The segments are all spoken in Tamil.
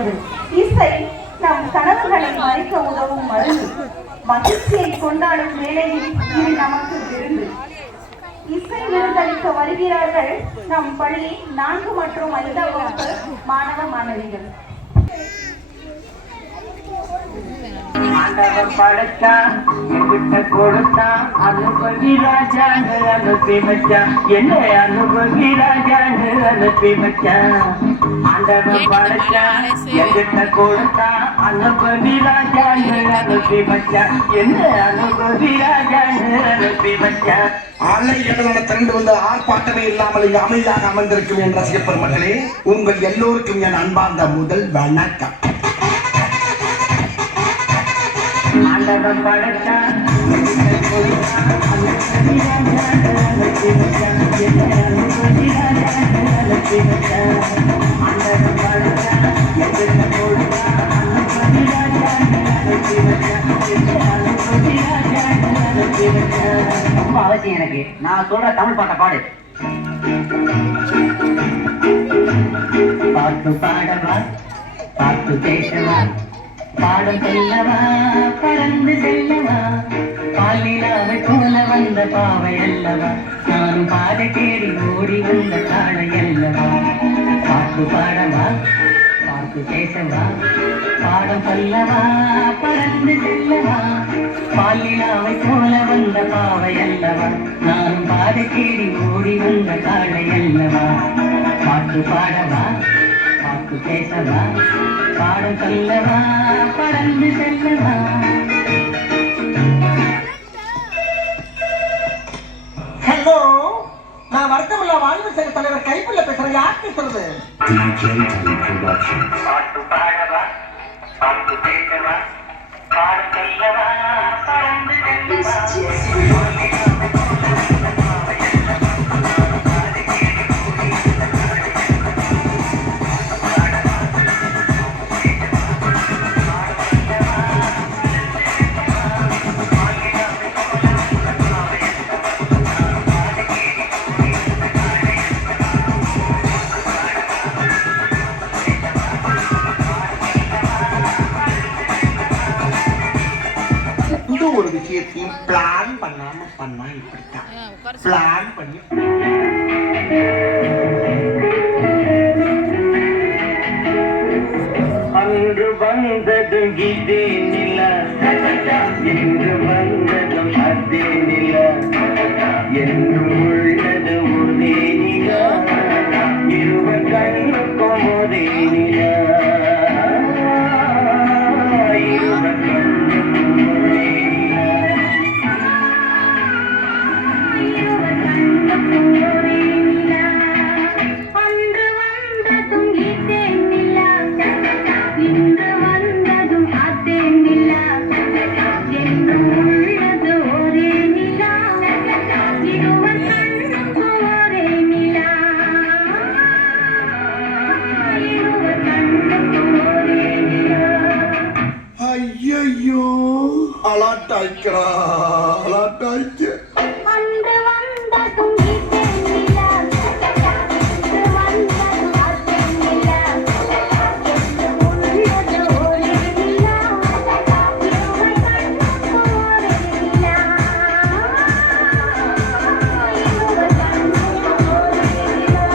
நல்லது. இசை நம் கனவுகளை மறைக்க உதவும் மருந்து. மகிழ்ச்சியை கொண்டாடும் வேளையில் இது நமக்கு விருந்து. இசை விருந்தளிக்க வருகிறார்கள் நம் பள்ளி 4 மற்றும் 5ஆம் வகுப்பு மாணவ மாணவிகள். ஆண்டவன் படைச்சா என்கிட்ட கொடுத்தா அனுபவி ராஜான்னு அனுப்பி வச்சான். என்ன அனுபவி ராஜான்னு அனுப்பி வச்சான். ஆண்டவன் படைச்சா என்கிட்ட கொடுத்தா அனுபவி ராஜான்னு அனுப்பி வச்சான். என்ன அனுபவி ராஜான்னு அனுப்பி வச்சான். ஆலை எங்களோட திரண்டு வந்து ஆர்ப்பாட்டமே இல்லாமல் அமைதியாக அமர்ந்திருக்கும் என் ரசிக பெருமக்களே, உங்கள் எல்லோருக்கும் என் அன்பார்ந்த முதல் வணக்கம். ஆண்டவன் படைச்சா ரொம்ப அவசியம் எனக்கு. நான் சொல்ற தமிழ் பாட்டை பாடு. பாட்டு பாடவா, பாட்டு பேசவா, பாடம் சொல்லவா, பறந்து செல்லவா, பாலிலாவை போல வந்த பாவை அல்லவா, நானும் பாதை தேடி ஓடி வந்த காளை அல்லவா. பாட்டு பாடவா, பாட்டு பேசவா, பாடம் சொல்லவா, பறந்து செல்லவா, பாலிலாவை போல வந்த பாவை அல்லவா, நானும் பாதை தேடி ஓடி வந்த காளை அல்லவா. பாட்டு பாடவா, பாட்டு பேசவா, பாடம் சொல்லவா, பறந்து செல்லவா. ஹலோ, நான் வருத்தமில்லா வாழ்வு சங்க தலைவர் கைப்புள்ள பேசுறேன். யாருக்கு சொல்லுது? பாட்டு பாடவா, பாட்டு பேசவா, பாடம் சொல்லவா, பறந்து செல்லவா. ஒரு விஷயத்தையும் பிளான் பண்ணாம பண்ணா இப்படித்தான். பிளான் பண்ணி அன்று வந்ததும் இதே நில, இன்று வந்ததும் அதே நில, என்றும் உள்ளது ஒரே நில, இருவர் கண்ணுக்கும் ஒரே நில, இருவர் கண்ணுக்கும் ஒரே நில. அன்று வந்ததும் இதே நிலா, இன்று வந்ததும் அதே நிலா, என்றும் உள்ளது ஒரே நிலா, இருவர் கண்ணுக்கும் ஒரே நிலா, இருவர் கண்ணுக்கும் ஒரே நிலா. ஐயோ அலாட்டாய்க்கிறா, அலாட்டாய்க்க. அன்று வந்ததும் இதே நிலா, இன்று வந்ததும் அதே நிலா, என்றும் உள்ளது ஒரே நிலா, இருவர் கண்ணுக்கும் ஒரே நிலா, இருவர் கண்ணுக்கும் ஒரே நிலா.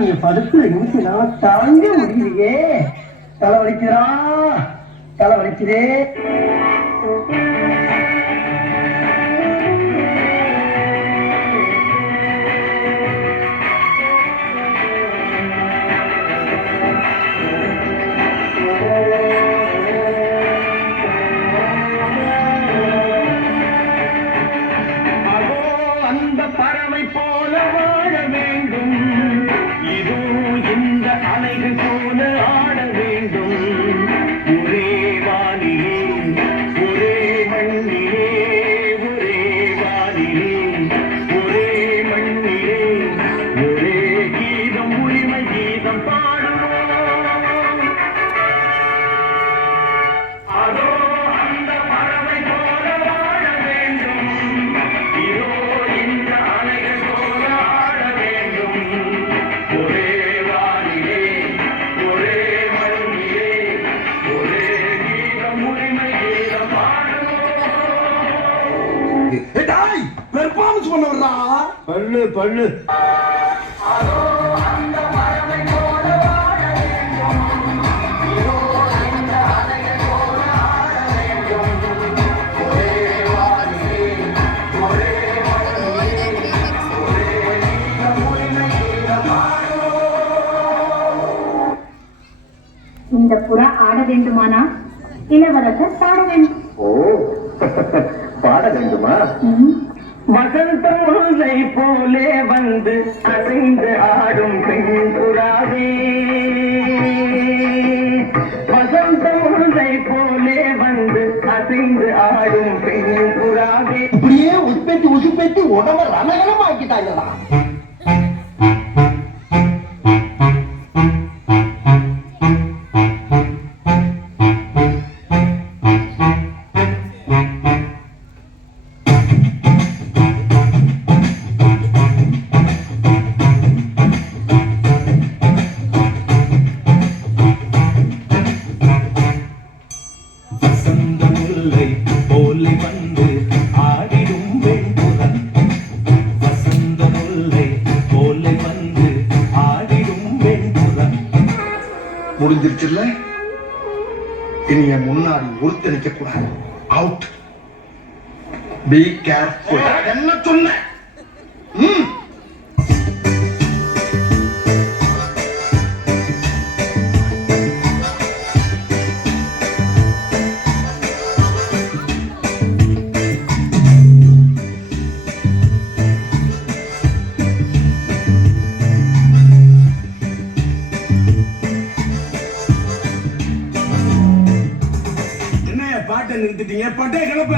நீங்க படுத்து நிமிஷம் தாங்க முடியலையே. தலைவலிக்கிறா, தலைவலிக்குதே. அந்த பறவை போல வாழ வேண்டும், இதோ இந்த அலைகள் போல ஆட வேண்டும். ஒரே வானிலே, ஒரே மண்ணிலே, ஒரே வானிலே, ஒரே மண்ணிலே, ஒரே கீதம், உரிமை கீதம் பாடுவோம். அதோ அந்த பறவை போல வாழ வேண்டும், இதோ இந்த அலைகள் போல ஆட வேண்டும். ஒரே வானிலே, ஒரே பல்லு பல்லு இந்த புறா ஆட வேண்டுமானா இளவரசர் பாட வேண்டும். ஓ பாட வேண்டுமா? வசந்தம் முல்லை போலே வந்து அசைந்து ஆடும் பெண் புறாவே, வசந்தம் முல்லை போலே வந்து அசைந்து ஆடும் பெண் புறாவே. இப்படியே உசுப்பேத்தி உடம்ப ரணகலம் ஆக்கிட்டாங்களா? வசந்த முல்லை போலே வந்து ஆடிடும் வெண்புறா, வசந்த முல்லை போலே வந்து ஆடிடும் வெண்புறா. முடிஞ்சிருச்சுல்ல? இனி என் முன்னாடி ஒருத்த நிக்க கூடாது. அவுட். Be careful. என்ன சொன்ன? பாட்டை நிறுத்திட்டீங்க, பட்டே கிளப்ப.